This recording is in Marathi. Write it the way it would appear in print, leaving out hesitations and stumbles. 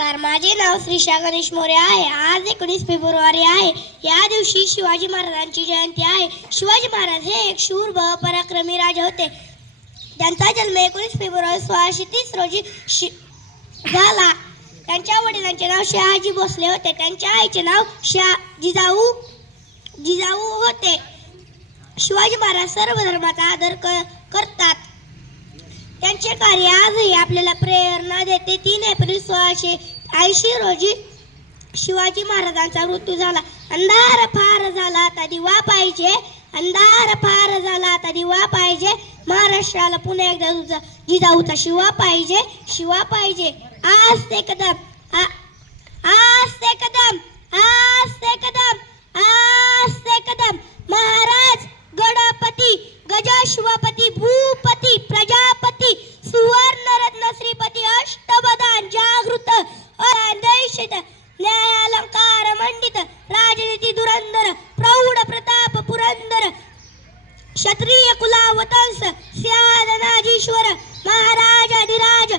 माझे नाव श्रीशा गणेश मोरे आहे. आज 19 फेब्रुवारी आहे. या दिवशी शिवाजी महाराजांची जयंती आहे. शिवाजी महाराज हे एक शूर व पराक्रमी राजा होते. त्यांचा जन्म 19 फेब्रुवारी 1630 रोजी झाला. त्यांच्या वडिलांचे नाव शहाजी भोसले होते. त्यांच्या आईचे नाव जिजाऊ होते. शिवाजी महाराज सर्व धर्माचा आदर करतात. त्यांचे कार्य आजही आपल्याला प्रेरणा देते. 3 एप्रिल 1680 रोजी शिवाजी महाराजांचा मृत्यू झाला. अंधार फार झाला आता दिवा पाहिजे, अंधार फार झाला आता दिवा पाहिजे, महाराष्ट्राला पुन्हा एकदा तुझा जिजाऊचा शिवा पाहिजे, शिवा पाहिजे. आज ते कदम, आज ते कदम, आज ते कदम, आज ते कदम. महाराज गणपती गजश्वपती भूपती प्रजापती सुवर्ण रत्न श्रीपती अष्टबदान जागृत अनदेशित न्यायालंकार मंडित राजनीती धुरंधर प्रौढ प्रताप पुरंदर क्षत्रिय कुलावतंस सिंहादनाधीश्वर महाराजाधिराज